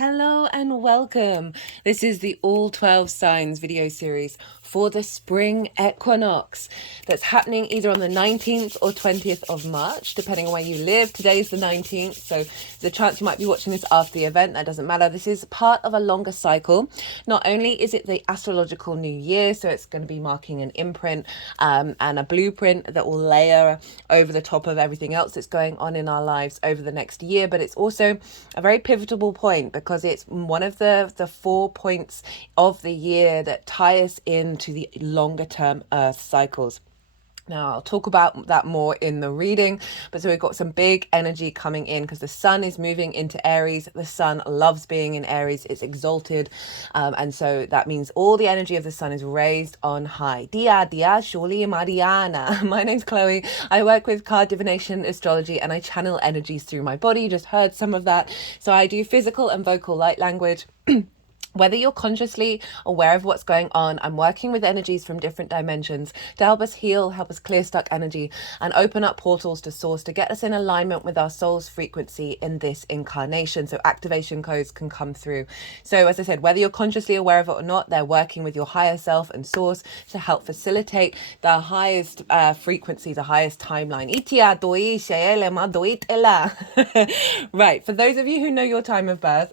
Hello and welcome. This is the All 12 Signs video series for the spring equinox that's happening either on the 19th or 20th of March, depending on where you live. Today's the 19th, so there's a chance you might be watching this after the event. That doesn't matter. This is part of a longer cycle. Not only is it the astrological new year, so it's going to be marking an imprint and a blueprint that will layer over the top of everything else that's going on in our lives over the next year, but it's also a very pivotal point because it's one of the 4 points of the year that tie us into the longer term earth cycles. Now, I'll talk about that more in the reading, but so we've got some big energy coming in because the sun is moving into Aries. The sun loves being in Aries. It's exalted. And so that means all the energy of the sun is raised on high. Dia, Shuli, Mariana. My name's Chloe. I work with card divination, astrology, and I channel energies through my body. You just heard some of that. So I do physical and vocal light language. Whether you're consciously aware of what's going on, I'm working with energies from different dimensions to help us heal, help us clear stuck energy, and open up portals to source to get us in alignment with our soul's frequency in this incarnation. So activation codes can come through. So as I said, whether you're consciously aware of it or not, they're working with your higher self and source to help facilitate the highest frequency, the highest timeline. Right, for those of you who know your time of birth,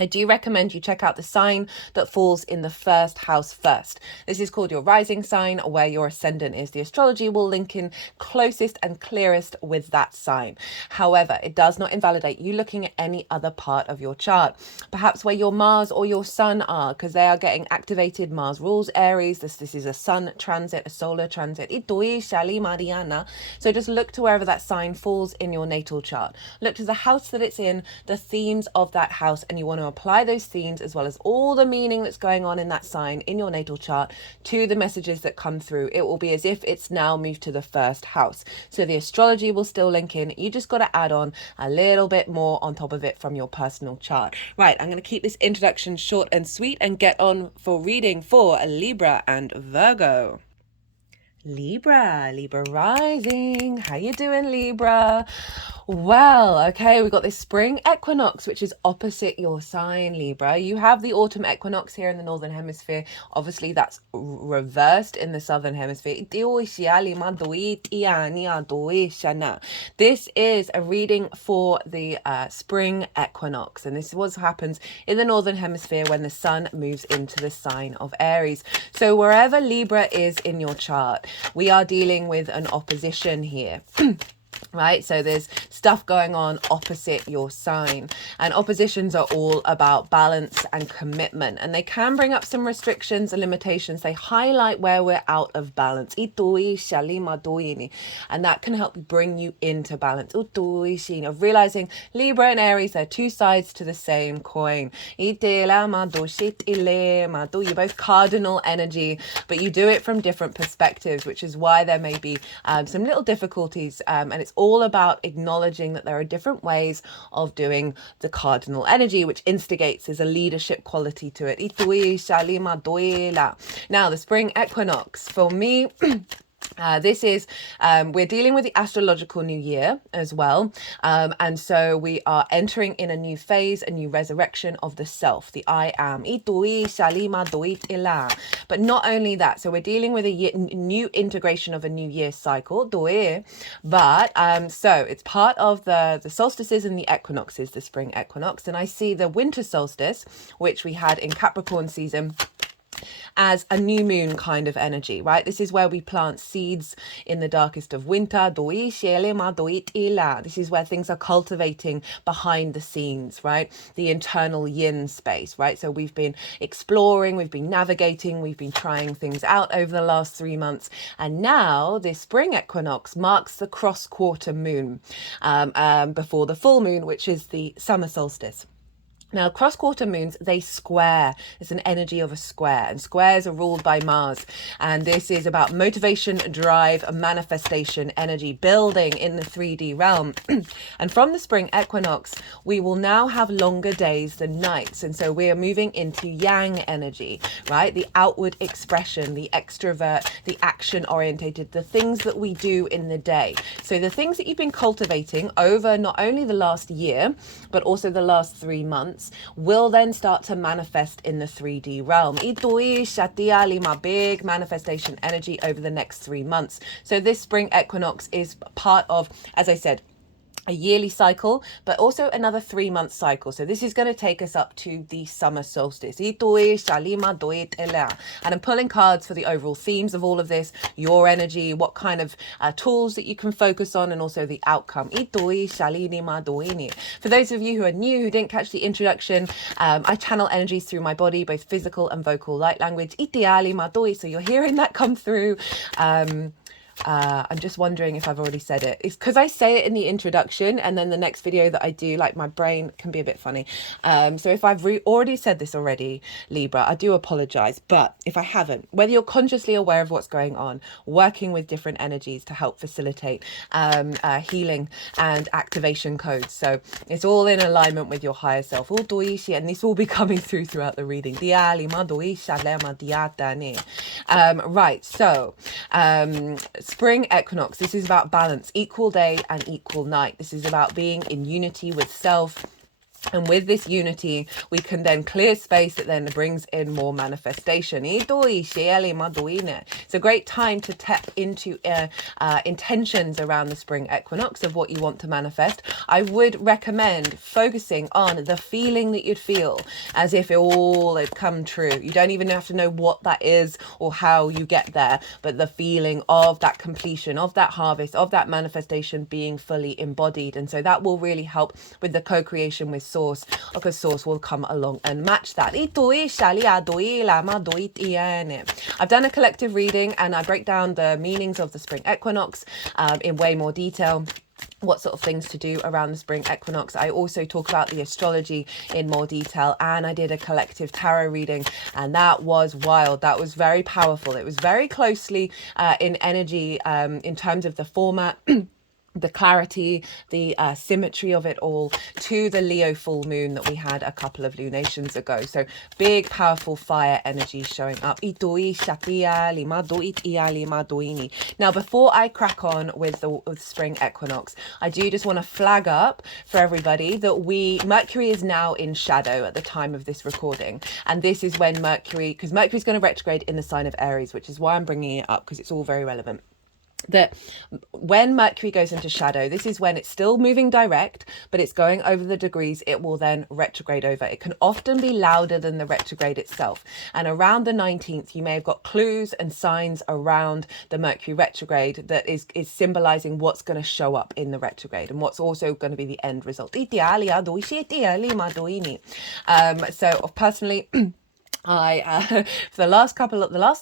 I do recommend you check out the sign that falls in the first house first. This is called your rising sign, where your ascendant is. The astrology will link in closest and clearest with that sign. However, it does not invalidate you looking at any other part of your chart. Perhaps where your Mars or your Sun are, because they are getting activated. Mars rules Aries. This is a Sun transit, a solar transit. So just look to wherever that sign falls in your natal chart. Look to the house that it's in, the themes of that house, and you want to apply those themes as well as all the meaning that's going on in that sign in your natal chart to the messages that come through. It will be as if it's now moved to the first house. So the astrology will still link in. You just got to add on a little bit more on top of it from your personal chart. Right, I'm going to keep this introduction short and sweet and get on for reading for Libra and Virgo. Libra rising. How you doing, Libra? Well, okay, we've got this spring equinox, which is opposite your sign, Libra. You have the autumn equinox here in the northern hemisphere. Obviously, that's reversed in the southern hemisphere. This is a reading for the spring equinox, and this is what happens in the northern hemisphere when the sun moves into the sign of Aries. So wherever Libra is in your chart, we are dealing with an opposition here. Right, so there's stuff going on opposite your sign, and oppositions are all about balance and commitment, and they can bring up some restrictions and limitations. They highlight where we're out of balance, and that can help bring you into balance of realizing Libra and Aries are two sides to the same coin. You're both cardinal energy, but you do it from different perspectives, which is why there may be some little difficulties, and it's all about acknowledging that there are different ways of doing the cardinal energy, which instigates, there's a leadership quality to it. Now, the spring equinox, for me, this is, we're dealing with the astrological new year as well. And so we are entering in a new phase, a new resurrection of the self, the I am. But not only that, so we're dealing with a new integration of a new year cycle, but so it's part of the solstices and the equinoxes, the spring equinox. And I see the winter solstice, which we had in Capricorn season, as a new moon kind of energy, right? This is where we plant seeds in the darkest of winter. This is where things are cultivating behind the scenes, right? The internal yin space, right? So we've been exploring, we've been navigating, we've been trying things out over the last 3 months. And now this spring equinox marks the cross quarter moon before the full moon, which is the summer solstice. Now, cross-quarter moons, they square. It's an energy of a square, and squares are ruled by Mars. And this is about motivation, drive, manifestation, energy, building in the 3D realm. And from the spring equinox, we will now have longer days than nights. And so we are moving into yang energy, right? The outward expression, the extrovert, the action-orientated, the things that we do in the day. So the things that you've been cultivating over not only the last year, but also the last 3 months, months will then start to manifest in the 3D realm. Itui Shatiali, my big manifestation energy over the next 3 months. So this spring equinox is part of, as I said, a yearly cycle, but also another 3-month cycle. So this is going to take us up to the summer solstice. And I'm pulling cards for the overall themes of all of this, your energy, what kind of tools that you can focus on, and also the outcome. For those of you who are new, who didn't catch the introduction, I channel energies through my body, both physical and vocal light language. So you're hearing that come through. I'm just wondering if I've already said it. It's because I say it in the introduction, and then the next video that I do, like, my brain can be a bit funny. So if I've already said this already, Libra, I do apologize. But if I haven't, whether you're consciously aware of what's going on, working with different energies to help facilitate healing and activation codes. So it's all in alignment with your higher self. And this will be coming throughout the reading. Right, so spring equinox, this is about balance, equal day and equal night. This is about being in unity with self. And with this unity, we can then clear space that then brings in more manifestation. It's a great time to tap into intentions around the spring equinox of what you want to manifest. I would recommend focusing on the feeling that you'd feel as if it all had come true. You don't even have to know what that is or how you get there, but the feeling of that completion, of that harvest, of that manifestation being fully embodied. And so that will really help with the co-creation with source, because source will come along and match that. I've done a collective reading and I break down the meanings of the spring equinox in way more detail, what sort of things to do around the spring equinox. I also talk about the astrology in more detail, and I did a collective tarot reading, and that was wild. That was very powerful. It was very closely in energy in terms of the format, the clarity, the symmetry of it all, to the Leo full moon that we had a couple of lunations ago. So big, powerful fire energy showing up. Now, before I crack on with the spring equinox, I do just want to flag up for everybody that Mercury is now in shadow at the time of this recording. And this is when because Mercury is going to retrograde in the sign of Aries, which is why I'm bringing it up, because it's all very relevant. That when Mercury goes into shadow, this is when it's still moving direct, but it's going over the degrees it will then retrograde over. It can often be louder than the retrograde itself. And around the 19th, you may have got clues and signs around the Mercury retrograde that is symbolizing what's going to show up in the retrograde and what's also going to be the end result. So personally, for the last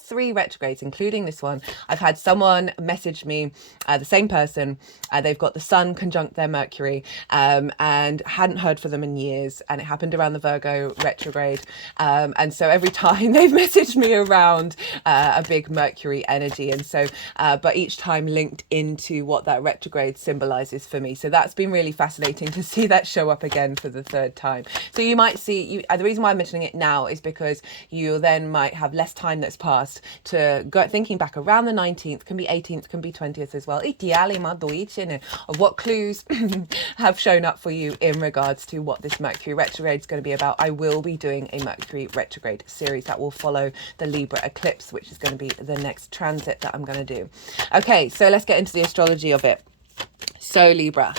3 retrogrades, including this one, I've had someone message me, the same person, they've got the Sun conjunct their Mercury, and hadn't heard from them in years, and it happened around the Virgo retrograde, and so every time they've messaged me around a big Mercury energy, and so but each time linked into what that retrograde symbolizes for me. So that's been really fascinating to see that show up again for the 3rd time. So you might see, the reason why I'm mentioning it now is because you then might have less time that's passed to go thinking back around the 19th, can be 18th, can be 20th as well, of what clues have shown up for you in regards to what this Mercury retrograde is going to be about. I will be doing a Mercury retrograde series that will follow the Libra eclipse, which is going to be the next transit that I'm going to do. Okay, so let's get into the astrology of it. So Libra,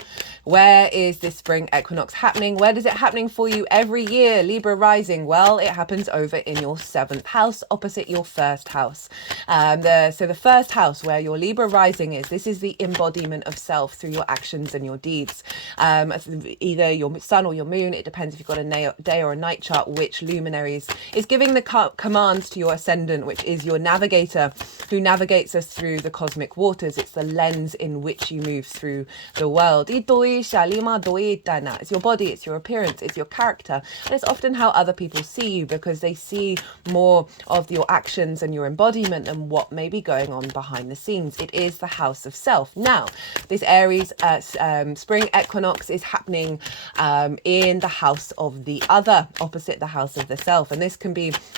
where is this spring equinox happening? Where is it happening for you every year? Libra rising. Well, it happens over in your 7th house, opposite your 1st house. So the 1st house where your Libra rising is, this is the embodiment of self through your actions and your deeds. Either your sun or your moon, it depends if you've got a day or a night chart, which luminaries is giving the commands to your ascendant, which is your navigator, who navigates us through the cosmic waters. It's the lens in which you move through the world. It's your body, it's your appearance, it's your character, and it's often how other people see you, because they see more of your actions and your embodiment than what may be going on behind the scenes. It is the house of self. Now, this Aries spring equinox is happening in the house of the other, opposite the house of the self, and this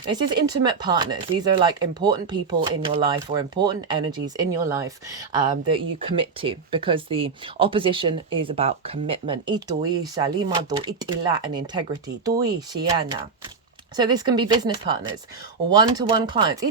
is intimate partners. These are like important people in your life, or important energies in your life that you commit to, because the Opposition is about commitment. Itui shalimado itila and integrity. Tui shiana. So this can be business partners, one-to-one clients,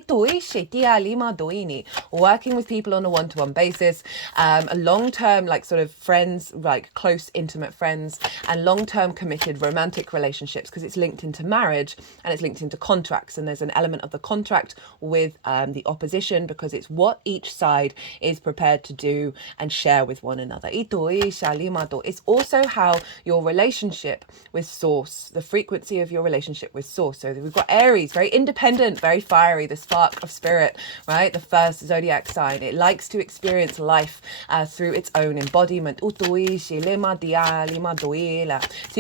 working with people on a one-to-one basis, a long-term, like sort of friends, like close, intimate friends, and long-term committed romantic relationships, because it's linked into marriage and it's linked into contracts. And there's an element of the contract with the opposition, because it's what each side is prepared to do and share with one another. It's also how your relationship with source, the frequency of your relationship with source. So we've got Aries, very independent, very fiery, the spark of spirit, right? The first zodiac sign. It likes to experience life through its own embodiment. So you've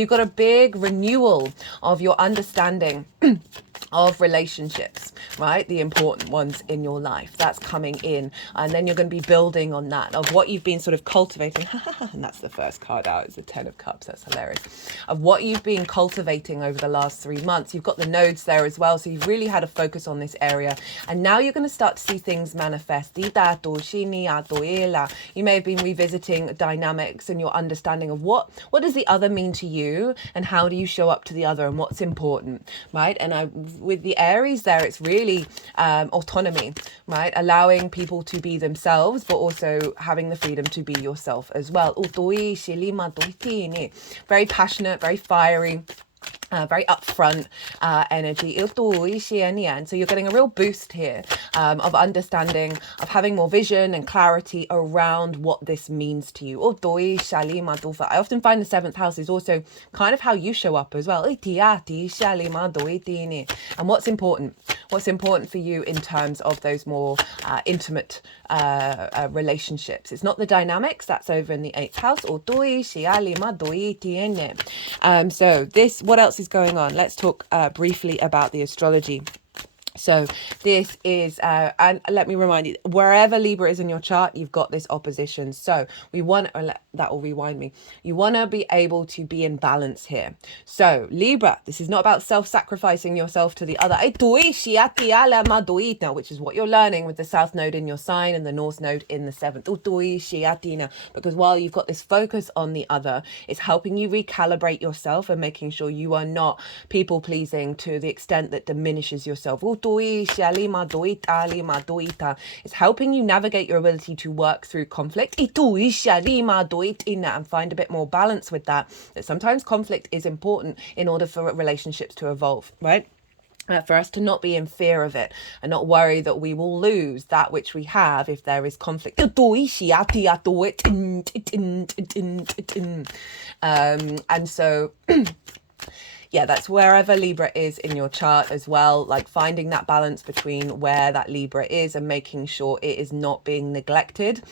got a big renewal of your understanding of relationships, right? The important ones in your life. That's coming in. And then you're going to be building on that, of what you've been sort of cultivating. And that's the first card out, is the 10 of Cups. That's hilarious. Of what you've been cultivating over the last 3 months. You've got the nodes there as well. So you've really had a focus on this area. And now you're going to start to see things manifest. You may have been revisiting dynamics and your understanding of what does the other mean to you, and how do you show up to the other, and what's important, right? And with the Aries there, it's really autonomy, right? Allowing people to be themselves, but also having the freedom to be yourself as well. Very passionate, very fiery. Very upfront energy. So you're getting a real boost here of understanding, of having more vision and clarity around what this means to you. I often find the 7th house is also kind of how you show up as well. And what's important for you in terms of those more intimate relationships. It's not the dynamics, that's over in the 8th house. So this, what else is going on? Let's talk briefly about the astrology. So this is, and let me remind you, wherever Libra is in your chart, you've got this opposition. So we want, that will rewind me. You want to be able to be in balance here. So Libra, this is not about self-sacrificing yourself to the other, which is what you're learning with the South Node in your sign and the North Node in the 7th. Because while you've got this focus on the other, it's helping you recalibrate yourself and making sure you are not people-pleasing to the extent that diminishes yourself. It's helping you navigate your ability to work through conflict and find a bit more balance with that sometimes conflict is important in order for relationships to evolve, right? For us to not be in fear of it and not worry that we will lose that which we have if there is conflict. And so yeah, that's wherever Libra is in your chart as well, like finding that balance between where that Libra is and making sure it is not being neglected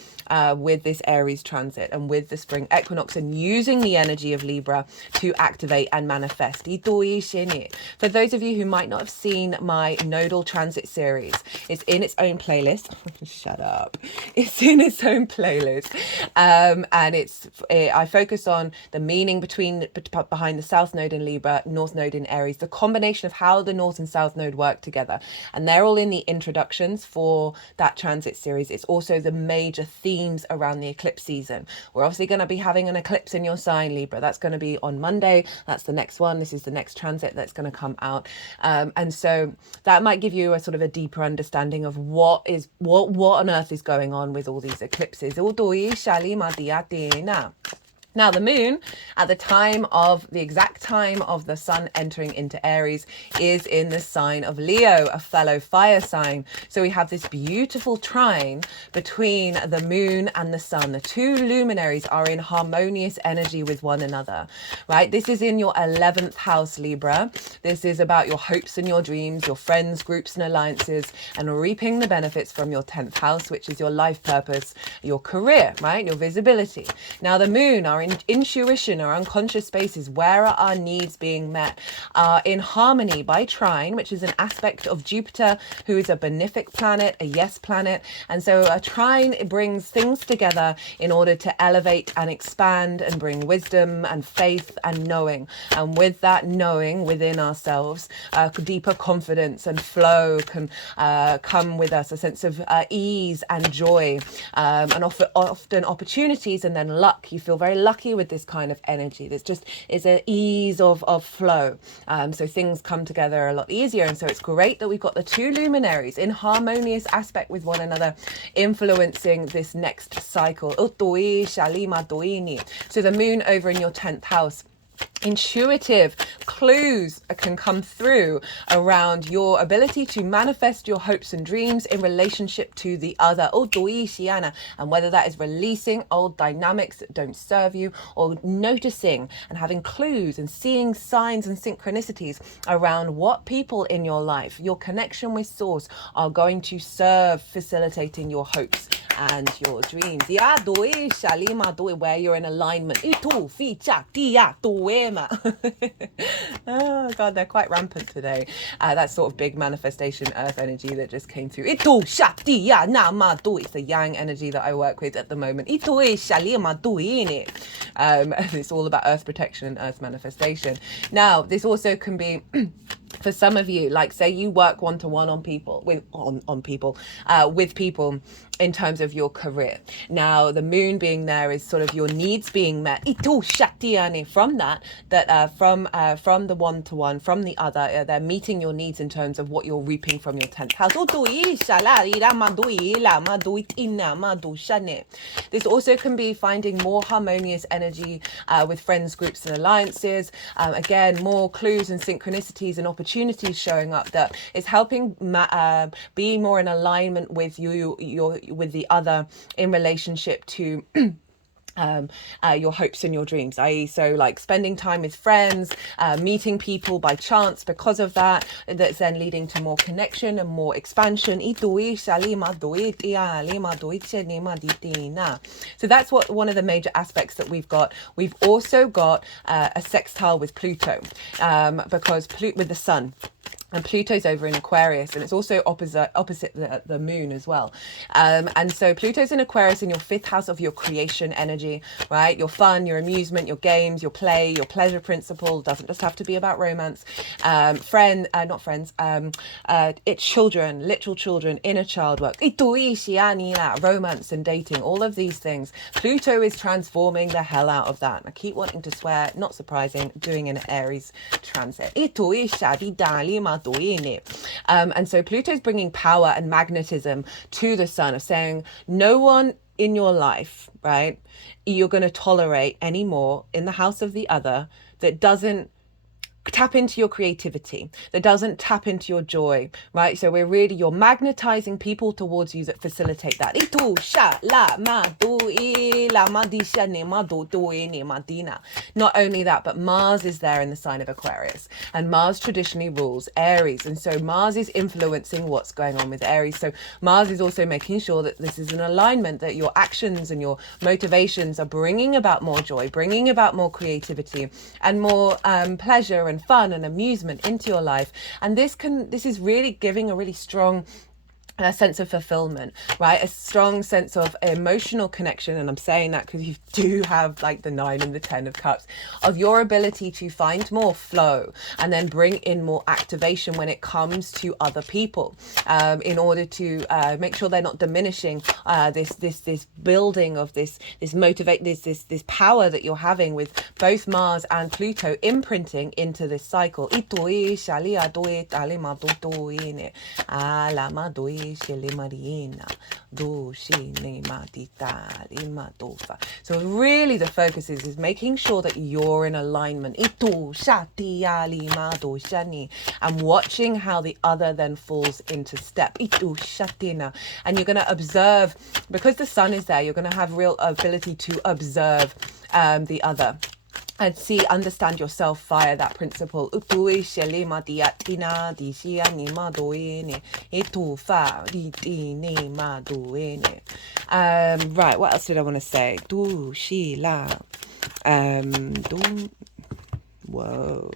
with this Aries transit and with the spring equinox, and using the energy of Libra to activate and manifest. For those of you who might not have seen my nodal transit series, it's in its own playlist. Shut up. It's in its own playlist. And I focus on the meaning behind the South Node in Libra, North Node in Aries, the combination of how the North and South Node work together. And they're all in the introductions for that transit series. It's also the major themes around the eclipse season. We're obviously going to be having an eclipse in your sign, Libra. That's going to be on Monday. That's the next one. This is the next transit that's going to come out. And so that might give you a sort of a deeper understanding of what on earth is going on with all these eclipses. Now, the moon, at the exact time of the sun entering into Aries, is in the sign of Leo, a fellow fire sign. So we have this beautiful trine between the moon and the sun. The two luminaries are in harmonious energy with one another, right? This is in your 11th house, Libra. This is about your hopes and your dreams, your friends, groups and alliances, and reaping the benefits from your 10th house, which is your life purpose, your career, right? Your visibility. Now, the moon, our intuition, our unconscious spaces, where are our needs being met, are in harmony by trine, which is an aspect of Jupiter, who is a benefic planet, a yes planet. And so a trine, it brings things together in order to elevate and expand and bring wisdom and faith and knowing. And with that knowing within ourselves, deeper confidence and flow can come with us, a sense of ease and joy, and often opportunities, and then luck. You feel very lucky with this kind of energy. There's just is an ease of flow. So things come together a lot easier. And so it's great that we've got the two luminaries in harmonious aspect with one another, influencing this next cycle. So the moon over in your 10th house. Intuitive clues can come through around your ability to manifest your hopes and dreams in relationship to the other, and whether that is releasing old dynamics that don't serve you, or noticing and having clues and seeing signs and synchronicities around what people in your life, your connection with source, are going to serve facilitating your hopes and your dreams. Where you're in alignment. Oh God, they're quite rampant today. That sort of big manifestation earth energy that just came through. It's the yang energy that I work with at the moment. It's all about earth protection and earth manifestation. Now, this also can be for some of you, like say you work one-to-one on people with people in terms of your career. Now the moon being there is sort of your needs being met from from the one-to-one, from the other. They're meeting your needs in terms of what you're reaping from your 10th house. This also can be finding more harmonious energy with friends, groups and alliances. Again, more clues and synchronicities and opportunities showing up that is helping be more in alignment with with the other in relationship to your hopes and your dreams, i.e. so like spending time with friends, meeting people by chance because of that, that's then leading to more connection and more expansion. So that's one of the major aspects that we've got. We've also got a sextile with Pluto, because with the sun. And Pluto's over in Aquarius, and it's also opposite the moon as well. And so Pluto's in Aquarius in your 5th house of your creation energy, right? Your fun, your amusement, your games, your play, your pleasure principle. Doesn't just have to be about romance. Not friends. It's children, literal children, inner child work. Romance and dating, all of these things. Pluto is transforming the hell out of that. I keep wanting to swear, not surprising, doing an Aries transit. And so Pluto's bringing power and magnetism to the sun, of saying no one in your life, right, you're going to tolerate anymore in the house of the other that doesn't tap into your creativity, that doesn't tap into your joy, right? So you're magnetizing people towards you that facilitate that. Not only that, but Mars is there in the sign of Aquarius, and Mars traditionally rules Aries, and so Mars is influencing what's going on with Aries. So Mars is also making sure that this is an alignment, that your actions and your motivations are bringing about more joy, bringing about more creativity and more pleasure and fun and amusement into your life. And this is really giving a really strong sense of fulfillment, right? A strong sense of emotional connection. And I'm saying that because you do have like the 9 and the 10 of cups, of your ability to find more flow and then bring in more activation when it comes to other people, in order to make sure they're not diminishing this building of this power that you're having with both Mars and Pluto imprinting into this cycle. So really the focus is making sure that you're in alignment and watching how the other then falls into step. And you're going to observe, because the sun is there, you're going to have real ability to observe the other and understand yourself via that principle. Right, what else did I want to say? Whoa.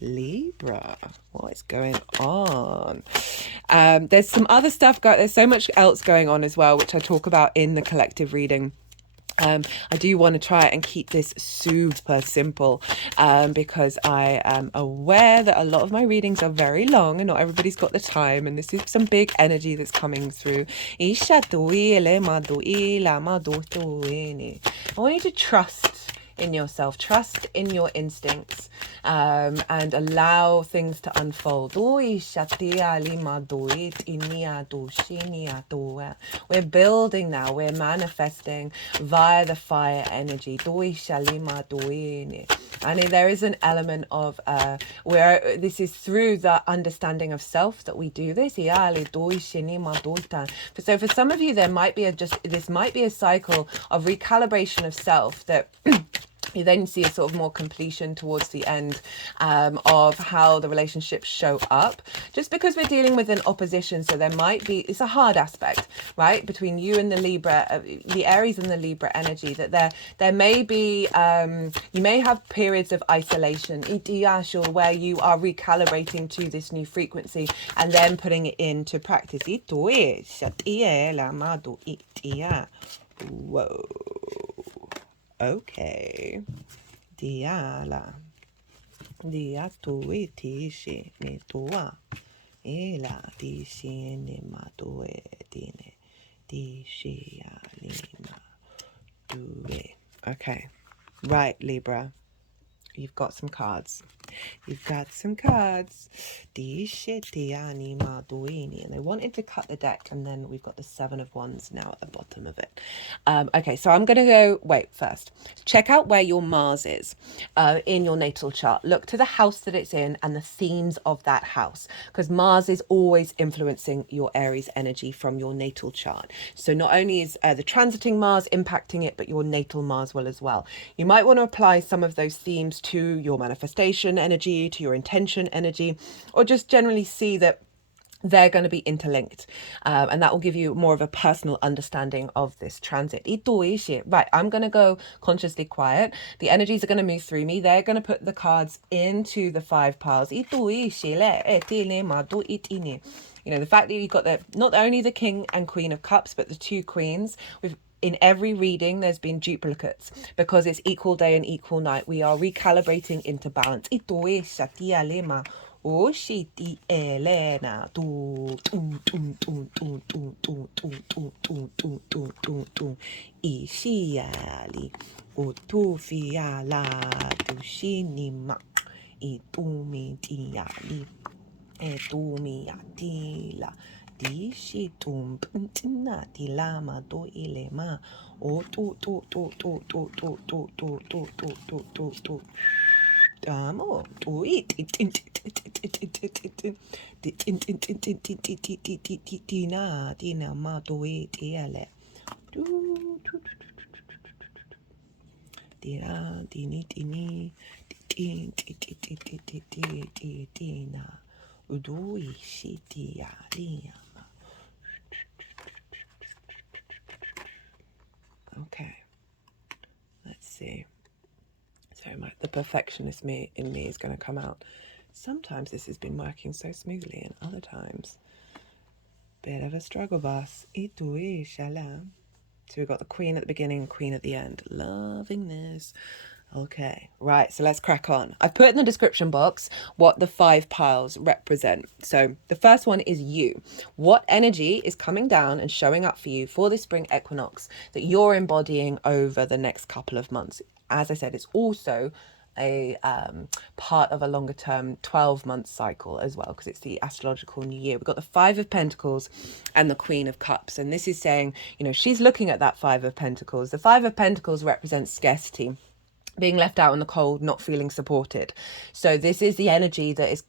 Libra, what is going on? There's some other stuff there's so much else going on as well, which I talk about in the collective reading. I do want to try and keep this super simple because I am aware that a lot of my readings are very long and not everybody's got the time, and this is some big energy that's coming through. I want you to trust in yourself, trust in your instincts, and allow things to unfold. We're building now, we're manifesting via the fire energy. And there is an element of where this is through the understanding of self that we do this. So for some of you, there might be this might be a cycle of recalibration of self that you then see a sort of more completion towards the end of how the relationships show up, just because we're dealing with an opposition. So there might be, it's a hard aspect, right, between you and the Libra, the Aries and the Libra energy, that there may be, you may have periods of isolation, where you are recalibrating to this new frequency and then putting it into practice. Whoa. Okay. Diala. Dia tuitishi me tua. Ela dishi ne matue dine. Dishi alima due. Okay. Right, Libra. You've got some cards. You've got some cards. And they wanted to cut the deck, and then we've got the 7 of Wands now at the bottom of it. Okay, so I'm going to go, first, check out where your Mars is in your natal chart. Look to the house that it's in and the themes of that house, because Mars is always influencing your Aries energy from your natal chart. So not only is the transiting Mars impacting it, but your natal Mars will as well. You might want to apply some of those themes to your manifestation energy, to your intention energy, or just generally see that they're going to be interlinked, and that will give you more of a personal understanding of this transit. Right, I'm going to go consciously quiet. The energies are going to move through me. They're going to put the cards into the 5 piles. The fact that you've got not only the King and Queen of Cups, but the 2 Queens. In every reading, there's been duplicates because it's equal day and equal night. We are recalibrating into balance. Elena Ishiali Utufiala Tushinima Itumitiali Etumiatila Dishitum Puntina Tilama do Ilema O tu Amo to eat Dina ma to eat Dina dini Dina Udui Shitia Liama. Okay, let's see. So the perfectionist in me is going to come out. Sometimes this has been working so smoothly, and other times, bit of a struggle bus. So we've got the Queen at the beginning and Queen at the end. Loving this. Okay, right, so let's crack on. I've put in the description box what the 5 piles represent. So the first one is you. What energy is coming down and showing up for you for this spring equinox that you're embodying over the next couple of months? As I said, it's also a part of a longer term 12-month cycle as well, because it's the astrological new year. We've got the 5 of Pentacles and the Queen of Cups, and this is saying, she's looking at that 5 of Pentacles. The 5 of Pentacles represents scarcity. being left out in the cold, not feeling supported. So this is the energy that is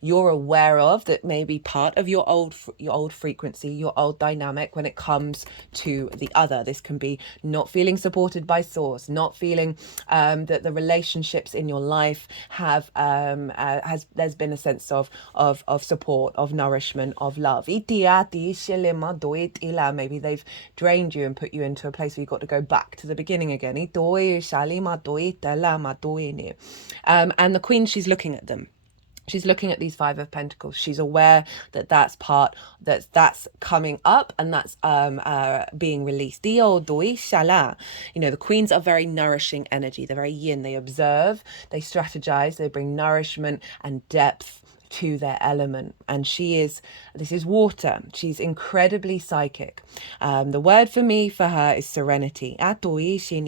you're aware of, that may be part of your old frequency, your old dynamic when it comes to the other. This can be not feeling supported by source, not feeling that the relationships in your life have there's been a sense of support, of nourishment, of love. Maybe they've drained you and put you into a place where you've got to go back to the beginning again. And the Queen, she's looking at them. She's looking at these Five of Pentacles. She's aware that that's coming up, and that's being released. You know, the Queens are very nourishing energy. They're very yin. They observe, they strategize, they bring nourishment and depth to their element. And this is water. She's incredibly psychic. The word for her is serenity.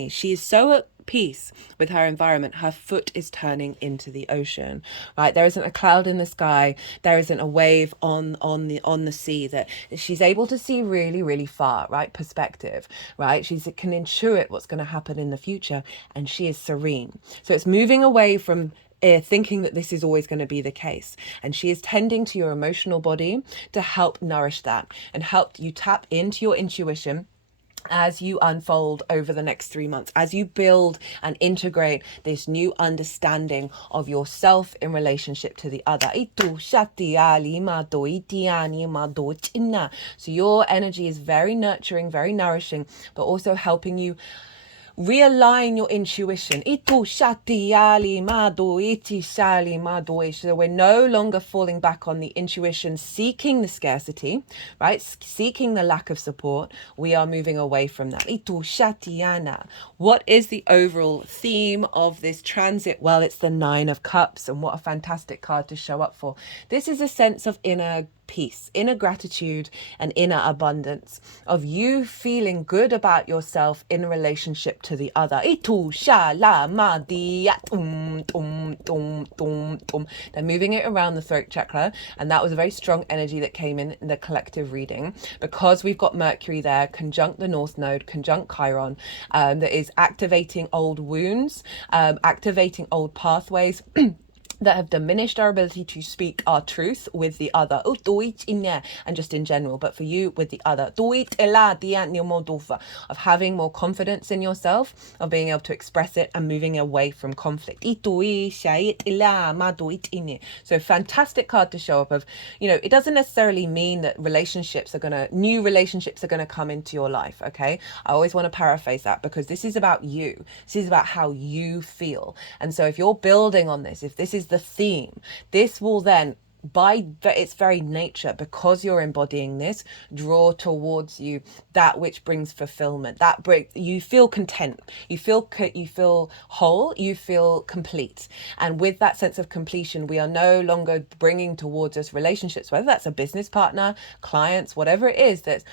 She is so at peace with her environment. Her foot is turning into the ocean, right? There isn't a cloud in the sky. There isn't a wave on the sea. That she's able to see really, really far, right? Perspective, right? She can intuit what's going to happen in the future, and she is serene. So it's moving away from thinking that this is always going to be the case. And she is tending to your emotional body to help nourish that and help you tap into your intuition as you unfold over the next 3 months, as you build and integrate this new understanding of yourself in relationship to the other. So your energy is very nurturing, very nourishing, but also helping you realign your intuition. So we're no longer falling back on the intuition, seeking the scarcity, right? Seeking the lack of support. We are moving away from that. What is the overall theme of this transit? Well, it's the Nine of Cups, and what a fantastic card to show up for. This is a sense of inner peace, inner gratitude, and inner abundance, of you feeling good about yourself in relationship to the other. They're moving it around the throat chakra, and that was a very strong energy that came in the collective reading, because we've got Mercury there, conjunct the North Node, conjunct Chiron, that is activating old wounds, activating old pathways that have diminished our ability to speak our truth with the other, and just in general, but for you with the other, of having more confidence in yourself, of being able to express it and moving away from conflict. So fantastic card to show up of, it doesn't necessarily mean that new relationships are gonna come into your life, okay? I always want to paraphrase that, because this is about you. This is about how you feel. And so if you're building on this, if this is the theme, this will then, by its very nature, because you're embodying this, draw towards you that which brings fulfillment. You feel content, you feel whole, you feel complete. And with that sense of completion, we are no longer bringing towards us relationships, whether that's a business partner, clients, whatever it is, that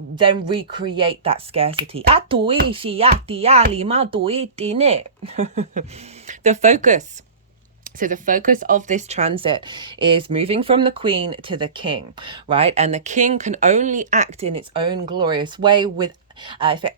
then recreate that scarcity. The focus. So the focus of this transit is moving from the Queen to the King, right? And the King can only act in its own glorious way with the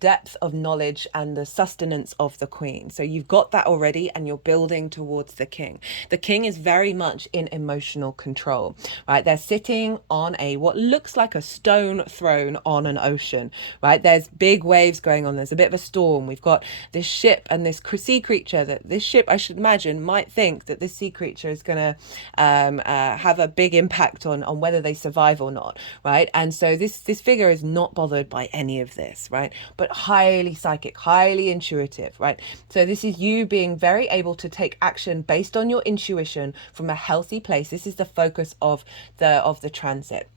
depth of knowledge and the sustenance of the Queen. So you've got that already, and you're building towards the King. The King is very much in emotional control, right? They're sitting on what looks like a stone throne on an ocean, right? There's big waves going on. There's a bit of a storm. We've got this ship and this sea creature. That this ship, I should imagine, might think that this sea creature is going to have a big impact on whether they survive or not, right? And so this figure is not bothered by any of this, right? But highly psychic, highly intuitive, right? So this is you being very able to take action based on your intuition from a healthy place. This is the focus of the transit.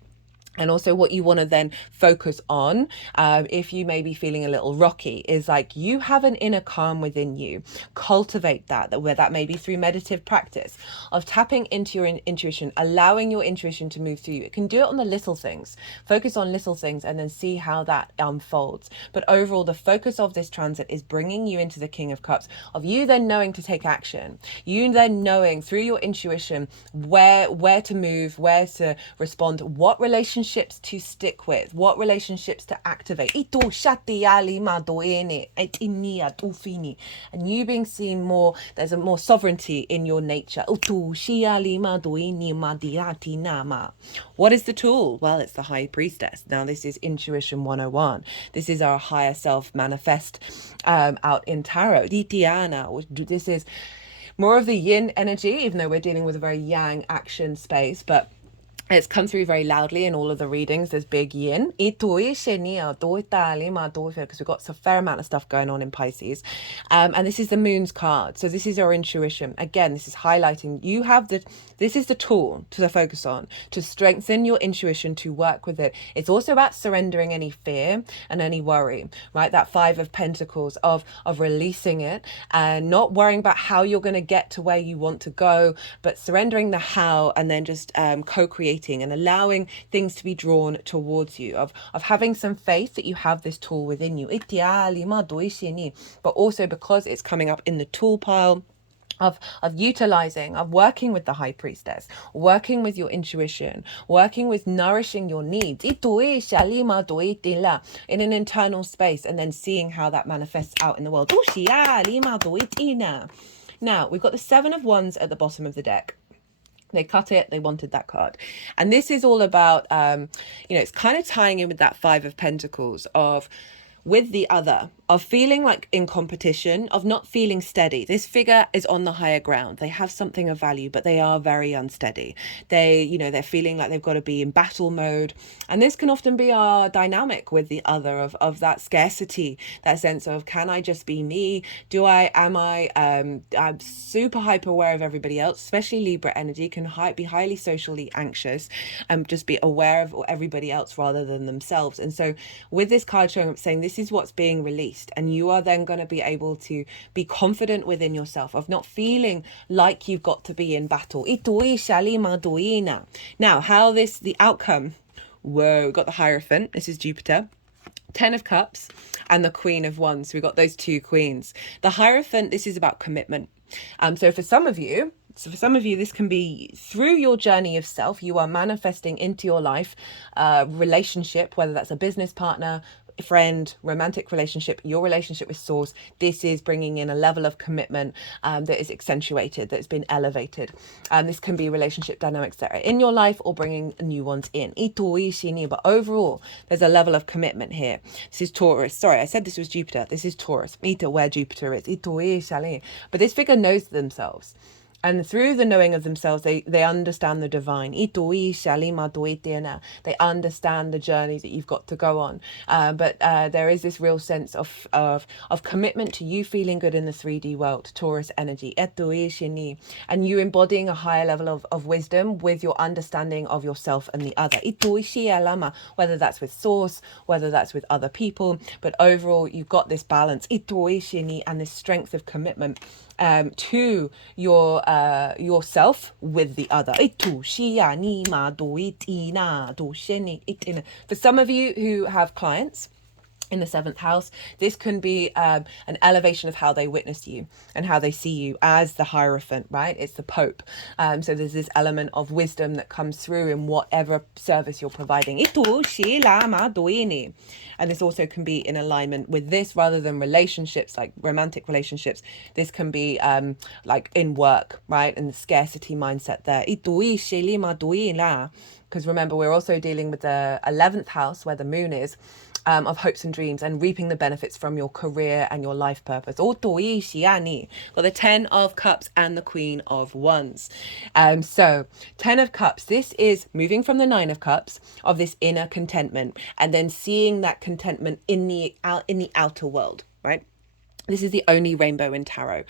And also what you want to then focus on, if you may be feeling a little rocky, is like you have an inner calm within you. Cultivate that where that may be through meditative practice of tapping into your intuition, allowing your intuition to move through you. It can do it on the little things. Focus on little things and then see how that unfolds. But overall, the focus of this transit is bringing you into the King of Cups, of you then knowing to take action. You then knowing through your intuition where to move, where to respond, what relationship relationships to stick with, what relationships to activate. And you being seen more, there's a more sovereignty in your nature. What is the tool? Well, it's the High Priestess. Now, this is Intuition 101. This is our higher self manifest out in tarot. This is more of the yin energy, even though we're dealing with a very yang action space, but it's come through very loudly in all of the readings. There's big yin. Because we've got a fair amount of stuff going on in Pisces. And this is the moon's card. So this is our intuition. Again, this is highlighting you have this is the tool to focus on, to strengthen your intuition, to work with it. It's also about surrendering any fear and any worry, right? That 5 of Pentacles of releasing it and not worrying about how you're going to get to where you want to go, but surrendering the how and then just co-creating and allowing things to be drawn towards you, of having some faith that you have this tool within you. But also because it's coming up in the tool pile, of utilizing, of working with the High Priestess, working with your intuition, working with nourishing your needs in an internal space, and then seeing how that manifests out in the world. Now, we've got the 7 of Wands at the bottom of the deck. They cut it, they wanted that card. And this is all about, it's kind of tying in with that 5 of Pentacles of with the other, of feeling like in competition, of not feeling steady. This figure is on the higher ground. They have something of value, but they are very unsteady. They're feeling like they've got to be in battle mode. And this can often be our dynamic with the other, of that scarcity, that sense of, can I just be me? I'm super hyper aware of everybody else, especially Libra energy, can be highly socially anxious and just be aware of everybody else rather than themselves. And so with this card showing up saying this is what's being released, and you are then going to be able to be confident within yourself, of not feeling like you've got to be in battle. Now, how the outcome, whoa, we've got the Hierophant, this is Jupiter, 10 of Cups, and the Queen of Wands. So we've got those 2 queens. The Hierophant, this is about commitment. So for some of you, this can be through your journey of self. You are manifesting into your life relationship, whether that's a business partner, friend, romantic relationship, your relationship with source. This is bringing in a level of commitment that is accentuated, that's been elevated. This can be relationship dynamics that are in your life or bringing new ones in. But overall, there's a level of commitment here. This is Taurus. Sorry, I said this was Jupiter. This is Taurus. Where Jupiter is. But this figure knows themselves. And through the knowing of themselves, they understand the divine. They understand the journey that you've got to go on. But there is this real sense of commitment to you feeling good in the 3D world, Taurus energy. And you embodying a higher level of wisdom with your understanding of yourself and the other. Whether that's with source, whether that's with other people. But overall, you've got this balance and this strength of commitment to yourself with the other. For some of you who have clients in the 7th house, this can be an elevation of how they witness you and how they see you as the Hierophant, right? It's the Pope. So there's this element of wisdom that comes through in whatever service you're providing. And this also can be in alignment with this rather than relationships, like romantic relationships. This can be like in work, right? And the scarcity mindset there. Because remember, we're also dealing with the 11th house where the moon is, of hopes and dreams and reaping the benefits from your career and your life purpose. Got the 10 of Cups and the Queen of Wands. So 10 of Cups, this is moving from the 9 of Cups, of this inner contentment, and then seeing that contentment in the outer world, right? This is the only rainbow in tarot.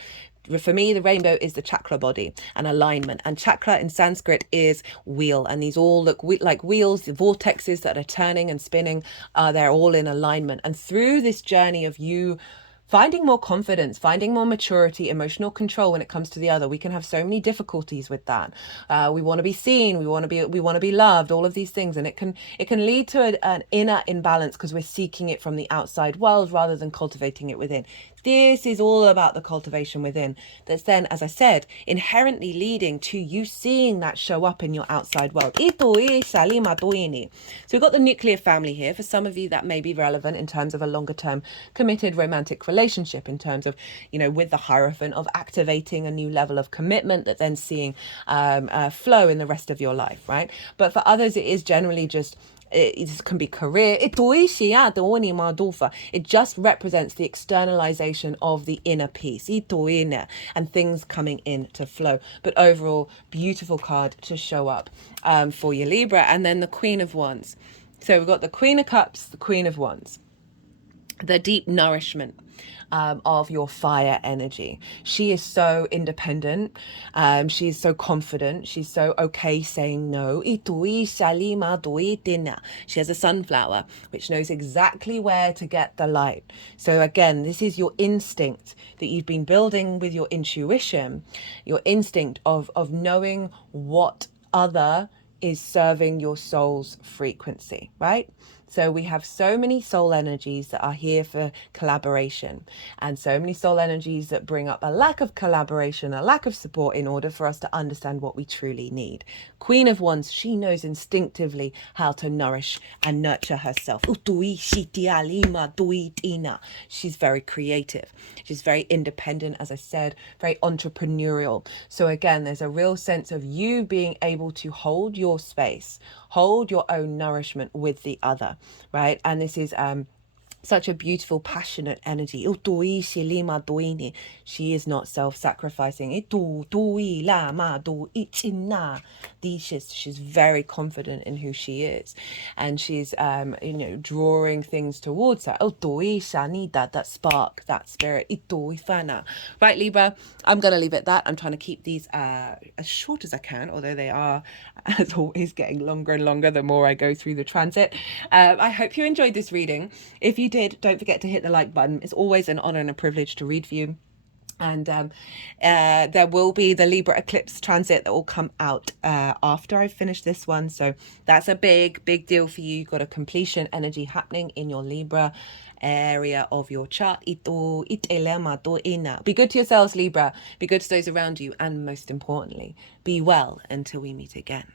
For me, the rainbow is the chakra body and alignment. And chakra in Sanskrit is wheel. And these all look like wheels, the vortexes that are turning and spinning. They're all in alignment. And through this journey of you finding more confidence, finding more maturity, emotional control when it comes to the other, we can have so many difficulties with that. We want to be seen, we want to be loved, all of these things, and it can lead to an inner imbalance because we're seeking it from the outside world rather than cultivating it within. This is all about the cultivation within. That's then, as I said, inherently leading to you seeing that show up in your outside world. So we've got the nuclear family here. For some of you, that may be relevant in terms of a longer term committed romantic relationship, in terms of, with the Hierophant of activating a new level of commitment that then seeing flow in the rest of your life, right? But for others, it is generally just, it can be career. It just represents the externalization of the inner peace and things coming in to flow. But overall, beautiful card to show up for your Libra. And then the Queen of Wands. So we've got the Queen of Cups, the Queen of Wands, the deep nourishment of your fire energy. She is so independent. She's so confident. She's so okay saying no. She has a sunflower, which knows exactly where to get the light. So again, this is your instinct that you've been building with your intuition, your instinct of knowing what other is serving your soul's frequency, right? So we have so many soul energies that are here for collaboration, and so many soul energies that bring up a lack of collaboration, a lack of support in order for us to understand what we truly need. Queen of Wands, she knows instinctively how to nourish and nurture herself. She's very creative. She's very independent, as I said, very entrepreneurial. So again, there's a real sense of you being able to hold your space, hold your own nourishment with the other, right? And this is such a beautiful, passionate energy. She is not self-sacrificing. She's very confident in who she is, and she's drawing things towards her. That spark, that spirit. Right, Libra, I'm gonna leave it at that. I'm trying to keep these as short as I can, although they are, as always, getting longer and longer the more I go through the transit. I hope you enjoyed this reading. If you did, don't forget to hit the like button. It's always an honor and a privilege to read for you. And there will be the Libra eclipse transit that will come out after I finish this one. So that's a big deal for you. You've got a completion energy happening in your Libra area of your chart. Be good to yourselves, Libra. Be good to those around you. And most importantly, be well until we meet again.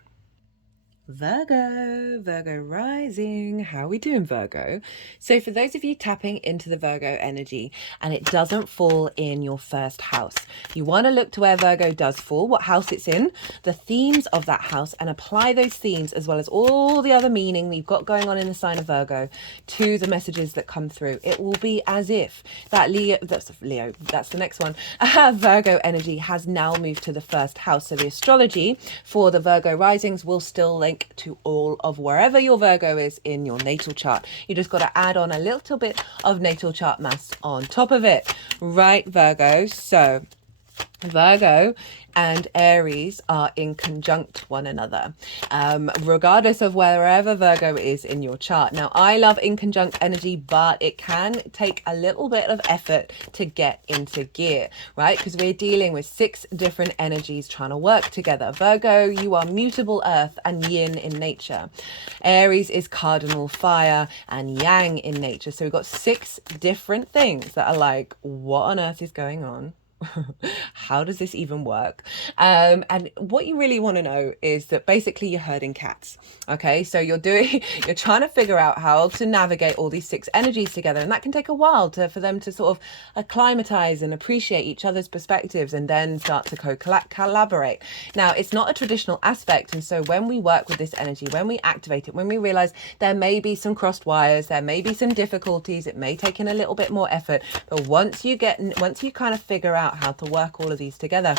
Virgo rising. How are we doing, Virgo? So for those of you tapping into the Virgo energy and it doesn't fall in your first house, you want to look to where Virgo does fall, what house it's in, the themes of that house, and apply those themes as well as all the other meaning that you've got going on in the sign of Virgo to the messages that come through. It will be as if that that's the next one, Virgo energy has now moved to the first house. So the astrology for the Virgo risings will still link to all of wherever your Virgo is in your natal chart. You just got to add on a little bit of natal chart mass on top of it, right, Virgo? So Virgo and Aries are in conjunct one another, regardless of wherever Virgo is in your chart. Now, I love in conjunct energy, but it can take a little bit of effort to get into gear, right? Because we're dealing with 6 different energies trying to work together. Virgo, you are mutable earth and yin in nature. Aries is cardinal fire and yang in nature. So we've got 6 different things that are like, what on earth is going on? How does this even work? And what you really want to know is that basically you're herding cats. Okay, so you're trying to figure out how to navigate all these 6 energies together, and that can take a while for them to sort of acclimatize and appreciate each other's perspectives and then start to collaborate. Now, it's not a traditional aspect, and so when we work with this energy, when we activate it, when we realize there may be some crossed wires, there may be some difficulties, it may take in a little bit more effort, but once you kind of figure out how to work all of these together,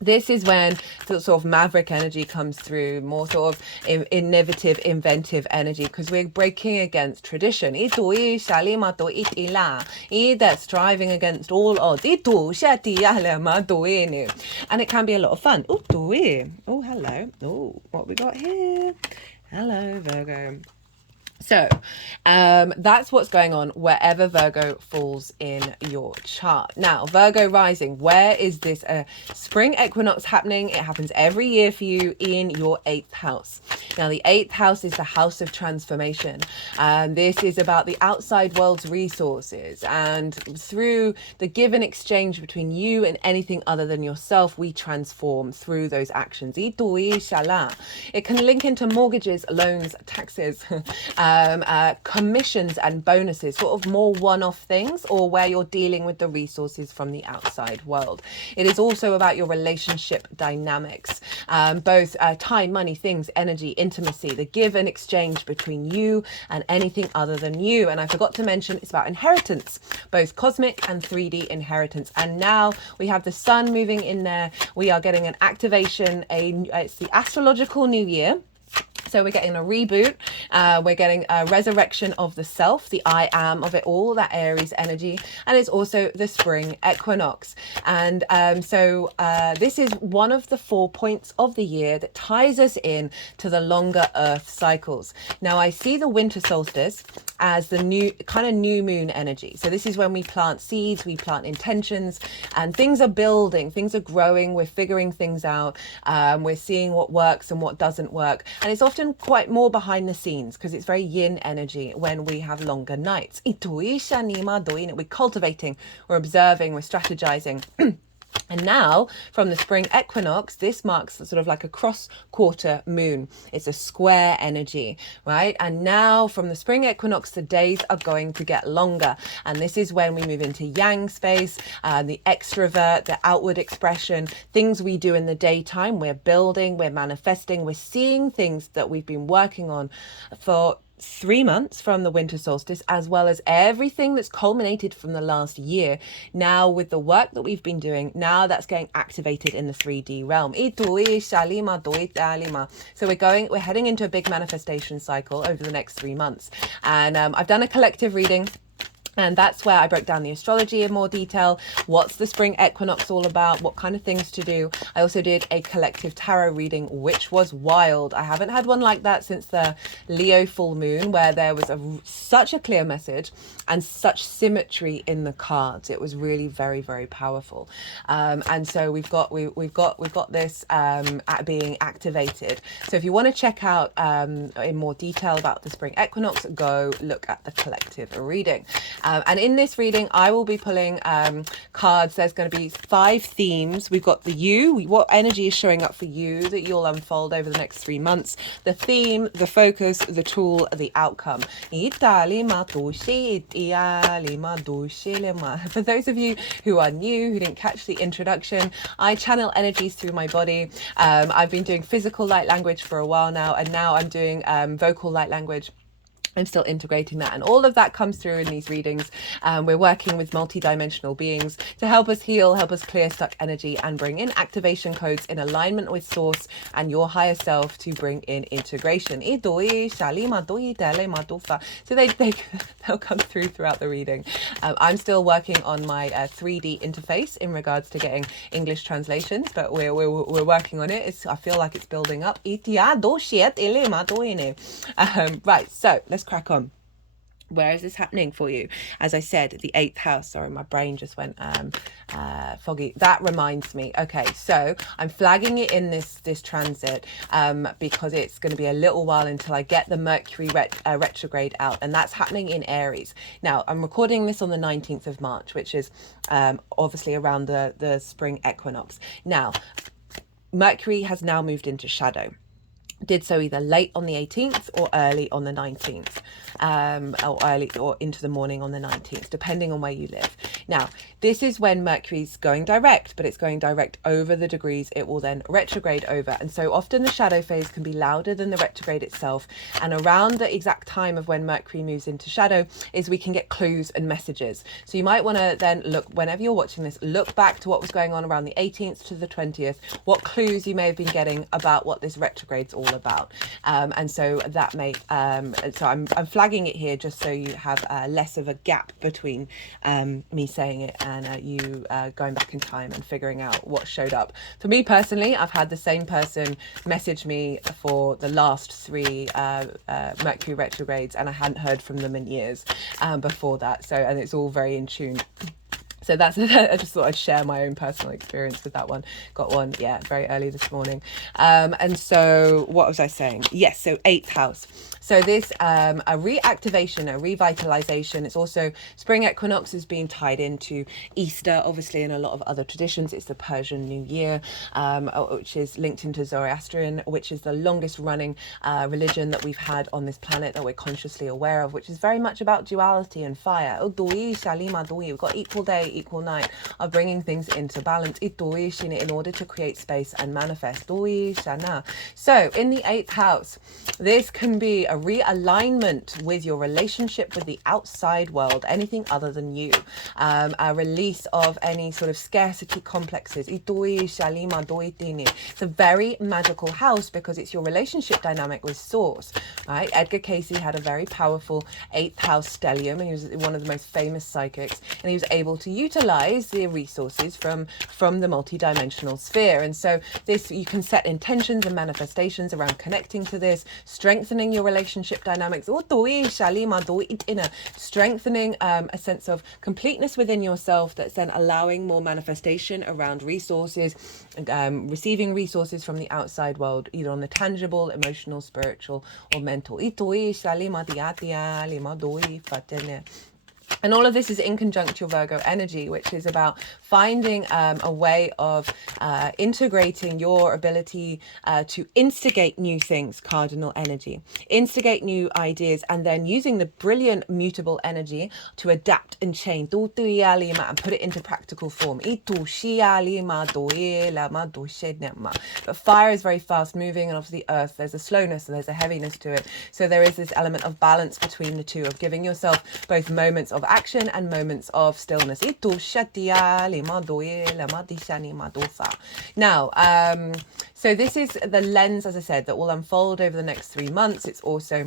this is when the sort of maverick energy comes through, more sort of innovative, inventive energy, because we're breaking against tradition. That's striving against all odds. And it can be a lot of fun. Oh, hello. Oh, what we got here? Hello, Virgo. So that's what's going on wherever Virgo falls in your chart. Now, Virgo rising, where is this spring equinox happening? It happens every year for you in your 8th house. Now, the 8th house is the house of transformation. This is about the outside world's resources. And through the give and exchange between you and anything other than yourself, we transform through those actions. It can link into mortgages, loans, taxes, commissions and bonuses, sort of more one-off things, or where you're dealing with the resources from the outside world. It is also about your relationship dynamics, both time, money, things, energy, intimacy, the give and exchange between you and anything other than you. And I forgot to mention, it's about inheritance, both cosmic and 3D inheritance. And now we have the sun moving in there. We are getting an activation, it's the astrological new year. So we're getting a reboot, we're getting a resurrection of the self, the I am of it all, that Aries energy, and it's also the spring equinox. And so this is one of the 4 points of the year that ties us in to the longer earth cycles. Now I see the winter solstice as the new moon energy. So this is when we plant seeds, we plant intentions, and things are building, things are growing, we're figuring things out, we're seeing what works and what doesn't work. And it's often quite more behind the scenes because it's very yin energy when we have longer nights. We're cultivating, we're observing, we're strategizing. And now, from the spring equinox, this marks sort of like a cross-quarter moon. It's a square energy, right? And now, from the spring equinox, the days are going to get longer. And this is when we move into yang space, the extrovert, the outward expression, things we do in the daytime. We're building, we're manifesting, we're seeing things that we've been working on for 3 months from the winter solstice, as well as everything that's culminated from the last year. Now with the work that we've been doing, now that's getting activated in the 3D realm. So we're heading into a big manifestation cycle over the next 3 months. And I've done a collective reading. And that's where I broke down the astrology in more detail. What's the spring equinox all about? What kind of things to do? I also did a collective tarot reading, which was wild. I haven't had one like that since the Leo full moon, where there was such a clear message and such symmetry in the cards. It was really very, very powerful. And so we've got this being activated. So if you want to check out in more detail about the spring equinox, go look at the collective reading. And in this reading, I will be pulling cards. There's going to be 5 themes. We've got what energy is showing up for you that you'll unfold over the next 3 months. The theme, the focus, the tool, the outcome. For those of you who are new, who didn't catch the introduction, I channel energies through my body. I've been doing physical light language for a while now, and now I'm doing vocal light language. I'm still integrating that, and all of that comes through in these readings. We're working with multi-dimensional beings to help us heal, help us clear stuck energy, and bring in activation codes in alignment with source and your higher self to bring in integration. So they'll come throughout the reading. I'm still working on my 3D interface in regards to getting English translations, but we're working on it. I feel like it's building up. Right, so let's crack on. Where is this happening for you? As I said, the 8th house. Sorry, my brain just went foggy. That reminds me. Okay, so I'm flagging it in this transit because it's going to be a little while until I get the Mercury retrograde out, and that's happening in Aries. Now, I'm recording this on the 19th of March, which is obviously around the spring equinox. Now, Mercury has now moved into shadow. Did so either late on the 18th or early on the 19th, or early or into the morning on the 19th, depending on where you live. Now, this is when Mercury's going direct, but it's going direct over the degrees it will then retrograde over. And so often the shadow phase can be louder than the retrograde itself. And around the exact time of when Mercury moves into shadow is we can get clues and messages. So you might want to then look, whenever you're watching this, look back to what was going on around the 18th to the 20th, what clues you may have been getting about what this retrograde's all all about. And so that may, so I'm flagging it here just so you have less of a gap between me saying it and you going back in time and figuring out what showed up. For me personally, I've had the same person message me for the last 3 Mercury retrogrades, and I hadn't heard from them in years before that. So, and it's all very in tune. So that's, I just thought I'd share my own personal experience with that one. Got one, yeah, very early this morning. And so what was I saying? Yes, so 8th house. So this, a reactivation, a revitalization. It's also, spring equinox is being tied into Easter, obviously, in a lot of other traditions. It's the Persian New Year, which is linked into Zoroastrian, which is the longest running religion that we've had on this planet that we're consciously aware of, which is very much about duality and fire. We've got equal day, equal night, are bringing things into balance in order to create space and manifest. So in the 8th house, this can be a realignment with your relationship with the outside world, anything other than you, a release of any sort of scarcity complexes. It's a very magical house because it's your relationship dynamic with source, right? Edgar Cayce had a very powerful 8th house stellium, and he was one of the most famous psychics, and he was able to utilize the resources from the multidimensional sphere. And so this, you can set intentions and manifestations around connecting to this, strengthening your relationship dynamics, strengthening a sense of completeness within yourself that's then allowing more manifestation around resources, receiving resources from the outside world, either on the tangible, emotional, spiritual, or mental. And all of this is in conjuncture Virgo energy, which is about finding a way of integrating your ability to instigate new things, cardinal energy, instigate new ideas, and then using the brilliant mutable energy to adapt and change and put it into practical form. But fire is very fast moving, and obviously earth, there's a slowness and there's a heaviness to it. So there is this element of balance between the two, of giving yourself both moments of action and moments of stillness. Now, so this is the lens, as I said, that will unfold over the next 3 months. It's also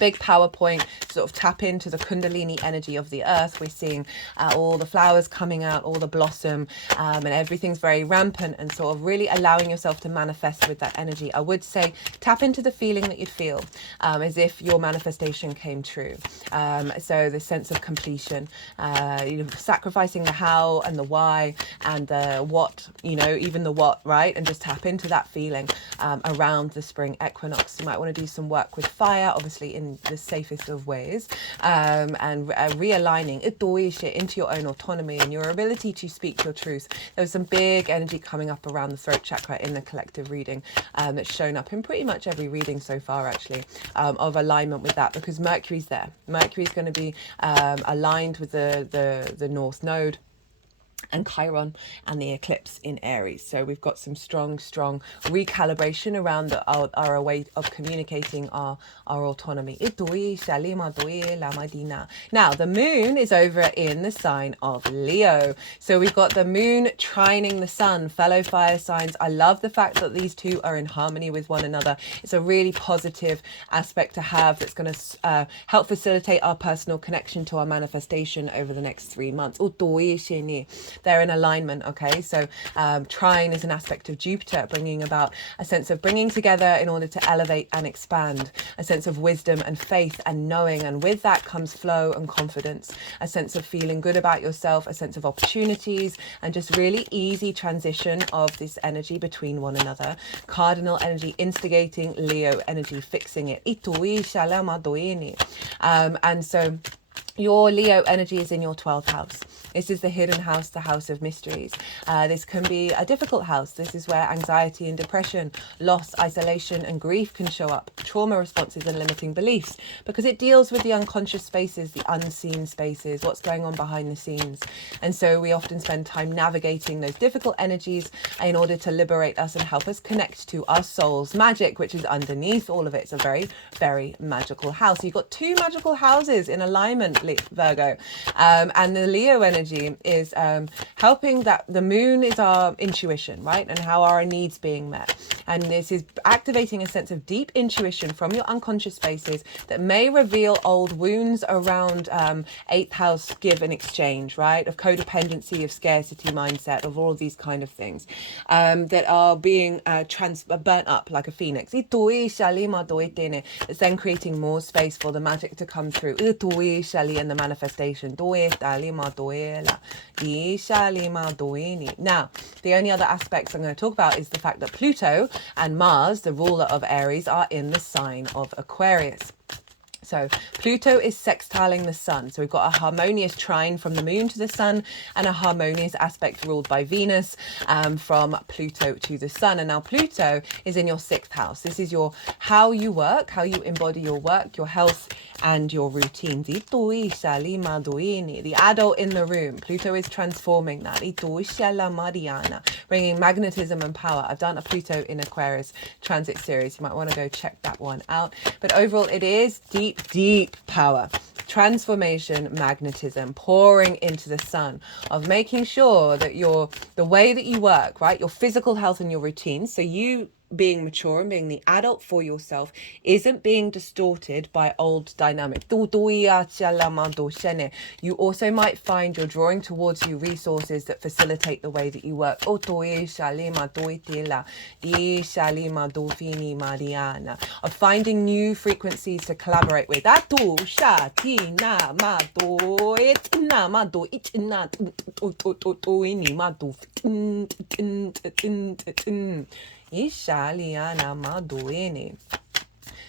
big PowerPoint, sort of tap into the Kundalini energy of the earth. We're seeing all the flowers coming out, all the blossom, and everything's very rampant, and sort of really allowing yourself to manifest with that energy. I would say tap into the feeling that you'd feel as if your manifestation came true. So the sense of completion, sacrificing the how and the why and the what, even the what, right? And just tap into that feeling around the spring equinox. You might want to do some work with fire, obviously in the safest of ways, and realigning into your own autonomy and your ability to speak your truth. There was some big energy coming up around the throat chakra in the collective reading that's shown up in pretty much every reading so far, actually, of alignment with that, because Mercury's there. Mercury's going to be aligned with the North Node and Chiron and the eclipse in Aries. So we've got some strong recalibration around our way of communicating our autonomy. Now, the moon is over in the sign of Leo. So we've got the moon trining the sun, fellow fire signs. I love the fact that these two are in harmony with one another. It's a really positive aspect to have that's going to help facilitate our personal connection to our manifestation over the next 3 months. They're in alignment, okay? So trine is an aspect of Jupiter, bringing about a sense of bringing together in order to elevate and expand, a sense of wisdom and faith and knowing, and with that comes flow and confidence, a sense of feeling good about yourself, a sense of opportunities, and just really easy transition of this energy between one another. Cardinal energy instigating, Leo energy fixing it. And so your Leo energy is in your 12th house. This is the hidden house, the house of mysteries. This can be a difficult house. This is where anxiety and depression, loss, isolation and grief can show up, trauma responses and limiting beliefs, because it deals with the unconscious spaces, the unseen spaces, what's going on behind the scenes. And so we often spend time navigating those difficult energies in order to liberate us and help us connect to our soul's magic, which is underneath all of it. It's a very, very magical house. You've got 2 magical houses in alignment, Virgo, and the Leo energy is helping that. The moon is our intuition, right, and how are our needs being met, And this is activating a sense of deep intuition from your unconscious spaces that may reveal old wounds around 8th house give and exchange, right? Of codependency, of scarcity mindset, of all of these kind of things that are being burnt up like a phoenix. It's then creating more space for the magic to come through. And the manifestation. Now, the only other aspects I'm going to talk about is the fact that Pluto and Mars, the ruler of Aries, are in the sign of Aquarius. So Pluto is sextiling the sun. So we've got a harmonious trine from the moon to the sun and a harmonious aspect ruled by Venus from Pluto to the sun. And now Pluto is in your 6th house. This is your how you work, how you embody your work, your health and your routine. The adult in the room. Pluto is transforming that. Bringing magnetism and power. I've done a Pluto in Aquarius transit series. You might want to go check that one out. But overall, it is deep power, transformation, magnetism, pouring into the sun, of making sure that the way that you work, right, your physical health and your routine, so you being mature and being the adult for yourself, isn't being distorted by old dynamics. You also might find you're drawing towards you resources that facilitate the way that you work. Of finding new frequencies to collaborate with.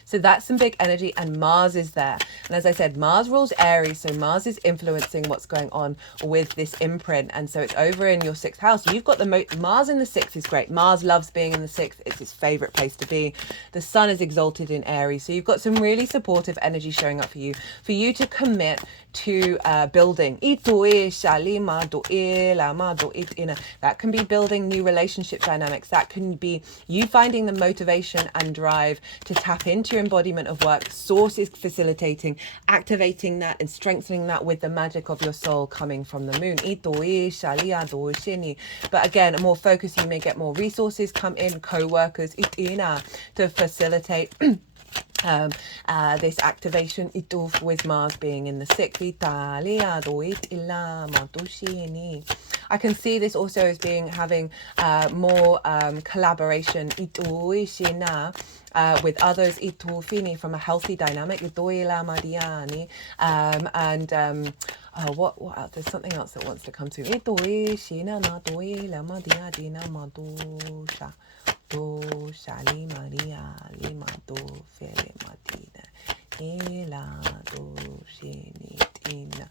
So that's some big energy, and Mars is there. And as I said, Mars rules Aries, so Mars is influencing what's going on with this imprint. And so it's over in your 6th house. You've got the Mars in the 6th is great. Mars loves being in the 6th. It's his favorite place to be. The sun is exalted in Aries. So you've got some really supportive energy showing up for you to commit to building. That can be building new relationship dynamics. That can be you finding the motivation and drive to tap into your embodiment of work. Source is facilitating, activating that and strengthening that with the magic of your soul coming from the moon. But again, a more focus, you may get more resources come in, co-workers to facilitate this activation with Mars being in the 6th. I can see this also as being having more collaboration with others from a healthy dynamic. What else? There's something else that wants to come through. Do shali Maria lima do fele Martina ela do shinitina.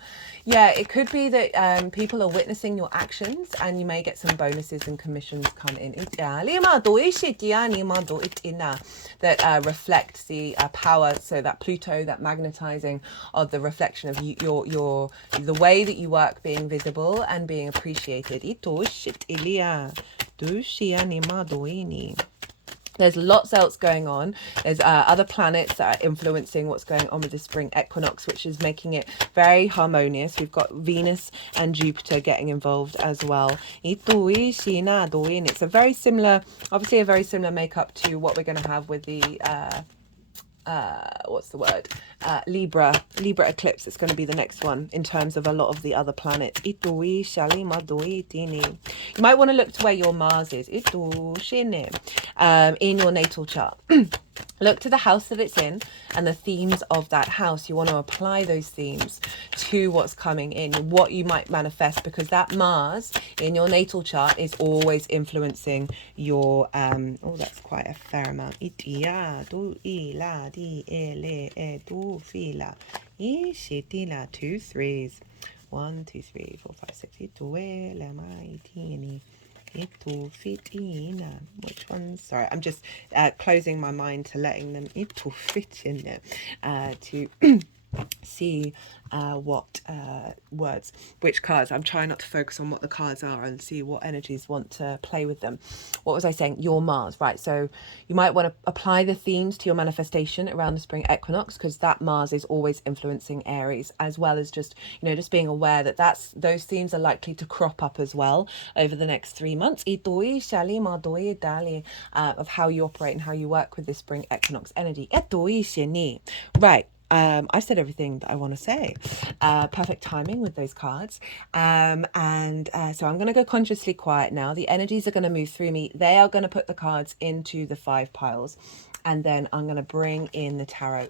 Yeah, it could be that people are witnessing your actions, and you may get some bonuses and commissions come in. That reflects the power, so that Pluto, that magnetizing of the reflection of your the way that you work being visible and being appreciated. There's lots else going on. There's other planets that are influencing what's going on with the spring equinox, which is making it very harmonious. We've got Venus and Jupiter getting involved as well. It's a very similar, obviously a very similar makeup to what we're going to have with the what's the word, Libra eclipse. It's going to be the next one in terms of a lot of the other planets. You might want to look to where your Mars is in your natal chart. Look to the house that it's in and the themes of that house. You want to apply those themes to what's coming in, what you might manifest, because that Mars in your natal chart is always influencing your oh, that's quite a fair amount. 2 3s. 1 2 3 4 5 6. Which ones? Sorry, I'm just closing my mind to letting them fit in there to see what words, which cards. I'm trying not to focus on what the cards are and see what energies want to play with them. What was I saying? Your Mars, right? So you might want to apply the themes to your manifestation around the spring equinox, because that Mars is always influencing Aries, as well as just, you know, just being aware that those themes are likely to crop up as well over the next 3 months. Of how you operate and how you work with this spring equinox energy. Right. I've said everything that I want to say. Perfect timing with those cards. So I'm going to go consciously quiet now. The energies are going to move through me. They are going to put the cards into the 5 piles. And then I'm going to bring in the tarot.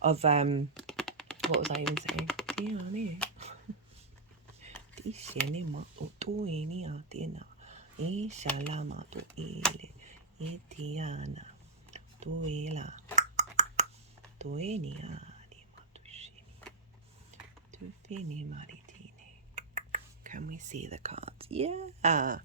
Of what was I even saying? Can we see the cards? Yeah. So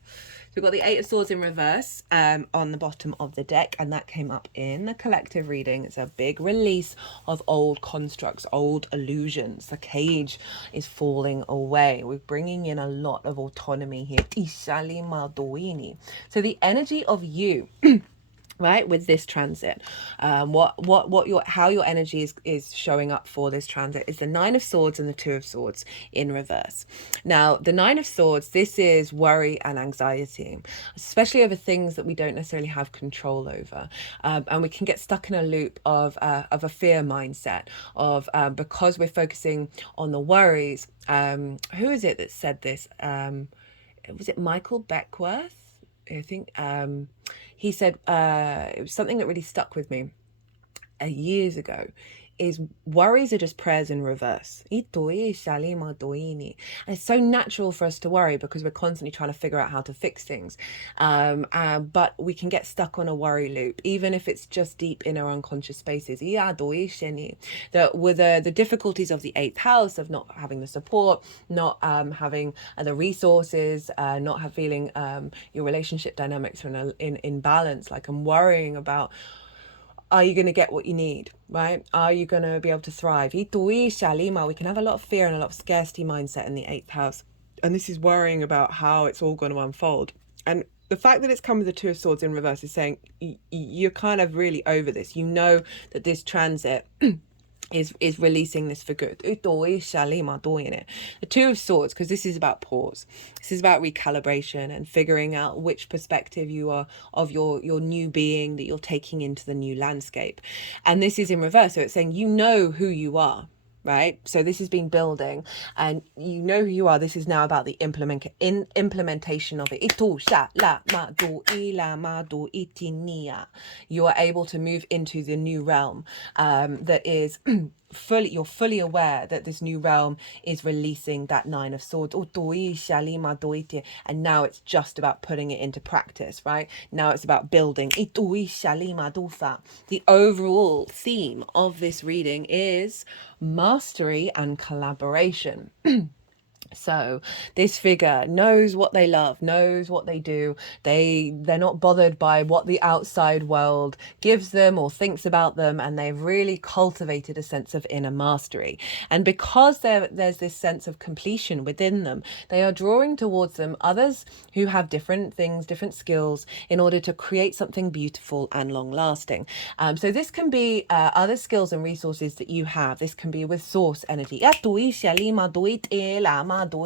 we've got the 8 of Swords in reverse on the bottom of the deck, and that came up in the collective reading. It's a big release of old constructs, old illusions. The cage is falling away. We're bringing in a lot of autonomy here. So the energy of you right, with this transit, how your energy is showing up for this transit is the 9 of Swords and the 2 of Swords in reverse. Now, the 9 of Swords, this is worry and anxiety, especially over things that we don't necessarily have control over, and we can get stuck in a loop of a fear mindset of because we're focusing on the worries. Who is it that said this? Was it Michael Beckworth? I think he said it was something that really stuck with me years ago, is worries are just prayers in reverse. And it's so natural for us to worry because we're constantly trying to figure out how to fix things. But we can get stuck on a worry loop, even if it's just deep in our unconscious spaces. That with the difficulties of the 8th house, of not having the support, not having the resources, not feeling your relationship dynamics are in balance. Like, I'm worrying about, are you going to get what you need, right? Are you going to be able to thrive? We can have a lot of fear and a lot of scarcity mindset in the 8th house. And this is worrying about how it's all going to unfold. And the fact that it's come with the 2 of Swords in reverse is saying you're kind of really over this. You know that this transit is releasing this for good. The 2 of Swords, because this is about pause. This is about recalibration and figuring out which perspective you are of your new being that you're taking into the new landscape. And this is in reverse. So it's saying you know who you are. Right, so this has been building, and you know who you are. This is now about the implementation of it. You are able to move into the new realm that is you're fully aware that this new realm is releasing that 9 of Swords. And now it's just about putting it into practice, right? Now it's about building. The overall theme of this reading is mastery and collaboration. So this figure knows what they love, knows what they do. They're not bothered by what the outside world gives them or thinks about them, and they've really cultivated a sense of inner mastery. And because there's this sense of completion within them, they are drawing towards them others who have different things, different skills, in order to create something beautiful and long lasting. So this can be other skills and resources that you have. This can be with source energy. But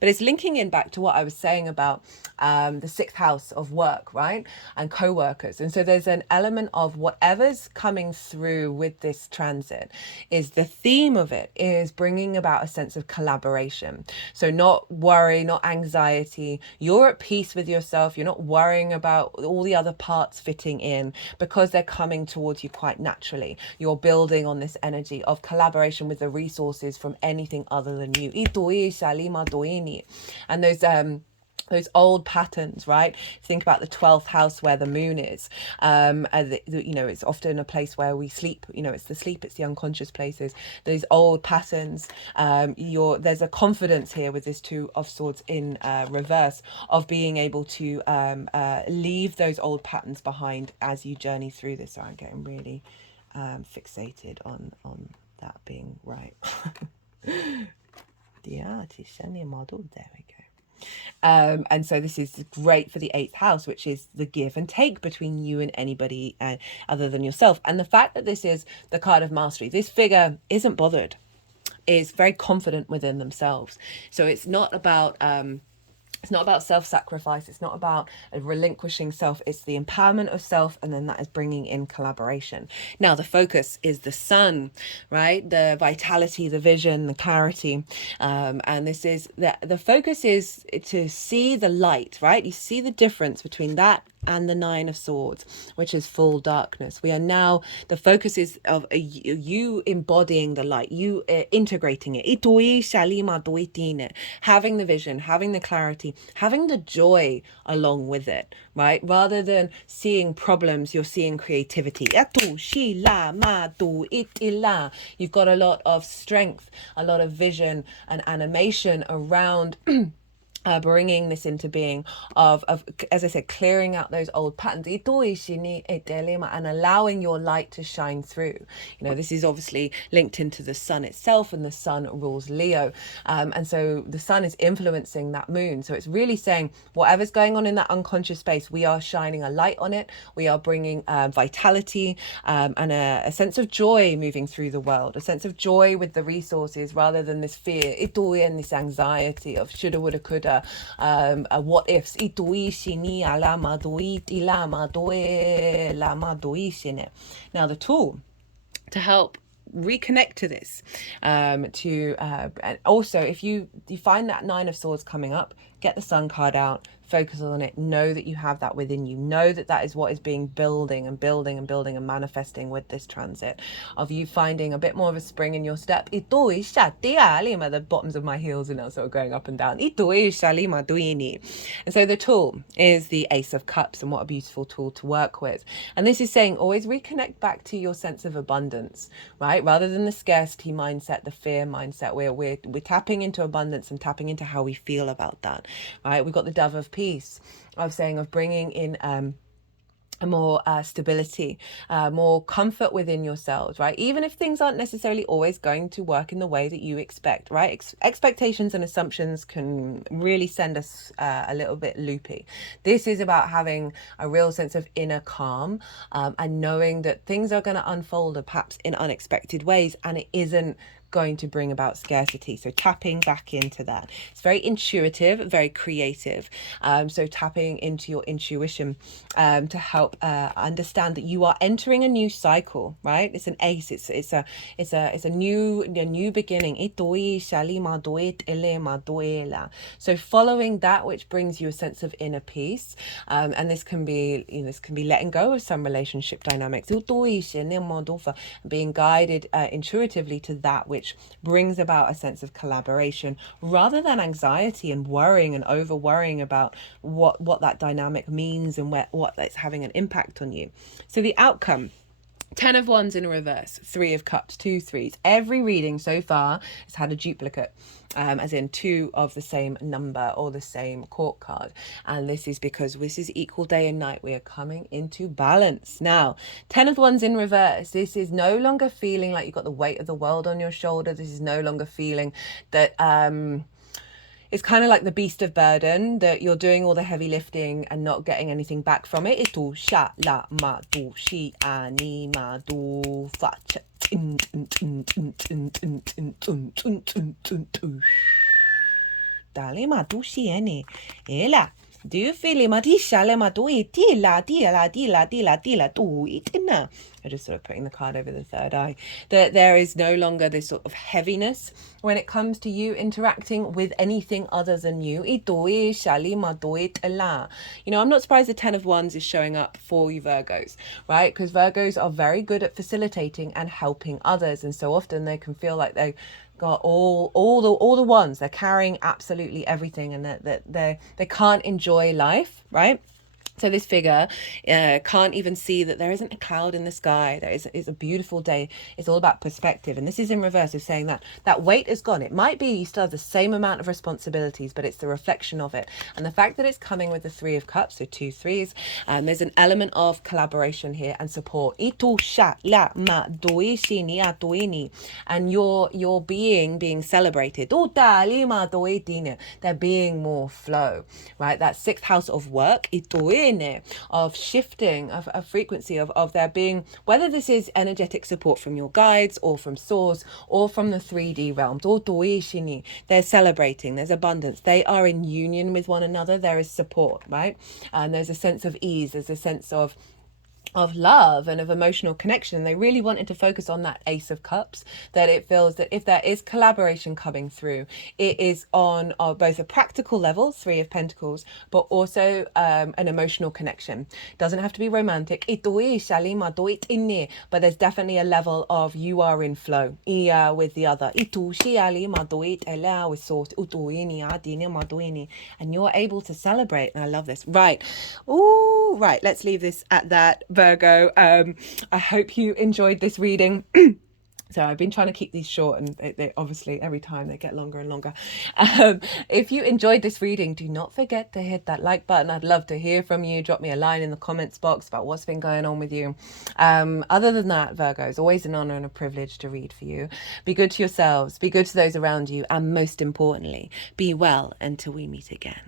it's linking in back to what I was saying about the 6th house of work, right? And co-workers. And so there's an element of whatever's coming through with this transit is the theme of it is bringing about a sense of collaboration. So not worry, not anxiety. You're at peace with yourself. You're not worrying about all the other parts fitting in because they're coming towards you quite naturally. You're building on this energy of collaboration with the resources from anything other than you. And those those old patterns, right? Think about the 12th house where the moon is. It's often a place where we sleep. It's the sleep, it's the unconscious places. Those old patterns. There's a confidence here with this Two of Swords in reverse of being able to leave those old patterns behind as you journey through this. So I'm getting really fixated on that being right. Yeah, model. There we go. And so this is great for the 8th house, which is the give and take between you and anybody other than yourself. And the fact that this is the card of mastery, this figure isn't bothered, is very confident within themselves. So it's not about self-sacrifice. It's not about relinquishing self. It's the empowerment of self, and then that is bringing in collaboration. Now, the focus is the sun, right? The vitality, the vision, the clarity. And this is the focus is to see the light, right? You see the difference between that and the 9 of Swords, which is full darkness. We are now, the focus is of you embodying the light, you integrating it, having the vision, having the clarity, having the joy along with it, right? Rather than seeing problems, you're seeing creativity. You've got a lot of strength, a lot of vision and animation around bringing this into being of, as I said, clearing out those old patterns and allowing your light to shine through. This is obviously linked into the sun itself, and the sun rules Leo. And so the sun is influencing that moon. So it's really saying whatever's going on in that unconscious space, we are shining a light on it. We are bringing vitality and a sense of joy moving through the world, a sense of joy with the resources rather than this fear and this anxiety of shoulda, woulda, coulda, what ifs. Now the tool to help reconnect to this, and also if you find that 9 of Swords coming up, get the Sun card out, focus on it, know that you have that within you, know that is what is being building and manifesting with this transit of you finding a bit more of a spring in your step. The bottoms of my heels are now sort of going up and down. And so the tool is the Ace of Cups, and what a beautiful tool to work with. And this is saying always reconnect back to your sense of abundance, right? Rather than the scarcity mindset, the fear mindset. We're tapping into abundance and tapping into how we feel about that, right? We've got the Dove of Peace, of bringing in a more stability, more comfort within yourselves, right? Even if things aren't necessarily always going to work in the way that you expect, right? Expectations and assumptions can really send us a little bit loopy. This is about having a real sense of inner calm, and knowing that things are going to unfold perhaps in unexpected ways, and it isn't going to bring about scarcity. So tapping back into that. It's very intuitive, very creative. So tapping into your intuition to help understand that you are entering a new cycle, right? It's an ace. It's a new beginning. So following that which brings you a sense of inner peace, and this can be letting go of some relationship dynamics, being guided intuitively to that which brings about a sense of collaboration rather than anxiety and worrying and over worrying about what that dynamic means and what that's having an impact on you. So the outcome: 10 of Wands in reverse, 3 of Cups, 2 threes. Every reading so far has had a duplicate, as in 2 of the same number or the same court card. And this is because this is equal day and night. We are coming into balance. Now, 10 of Wands in reverse. This is no longer feeling like you've got the weight of the world on your shoulder. This is no longer feeling that it's kind of like the beast of burden, that you're doing all the heavy lifting and not getting anything back from it. Do you feel it? I'm just sort of putting the card over the third eye. That there is no longer this sort of heaviness when it comes to you interacting with anything other than you. I'm not surprised the 10 of Wands is showing up for you Virgos, right? Because Virgos are very good at facilitating and helping others. And so often they can feel like got all the ones. They're carrying absolutely everything, and that they can't enjoy life, right? So this figure can't even see that there isn't a cloud in the sky. It's a beautiful day. It's all about perspective. And this is in reverse of saying that that weight is gone. It might be you still have the same amount of responsibilities, but it's the reflection of it. And the fact that it's coming with the Three of Cups, so 2 threes, there's an element of collaboration here and support. And your being celebrated. They're being more flow, right? That sixth house of work, of shifting, of frequency, of there being, whether this is energetic support from your guides or from source or from the 3D realms, they're celebrating, there's abundance, they are in union with one another, there is support, right? And there's a sense of ease, there's a sense of love and of emotional connection. They really wanted to focus on that Ace of Cups, that it feels that if there is collaboration coming through, it is on both a practical level, Three of Pentacles, but also an emotional connection. Doesn't have to be romantic, but there's definitely a level of you are in flow with the other, with source, and you're able to celebrate. And I love this. Right. Ooh, right. Let's leave this at that, Virgo. I hope you enjoyed this reading. So I've been trying to keep these short, and they obviously every time they get longer and longer. If you enjoyed this reading, do not forget to hit that like button. I'd love to hear from you. Drop me a line in the comments box about what's been going on with you. Other than that, Virgo, it's always an honor and a privilege to read for you. Be good to yourselves, be good to those around you, and most importantly, be well until we meet again.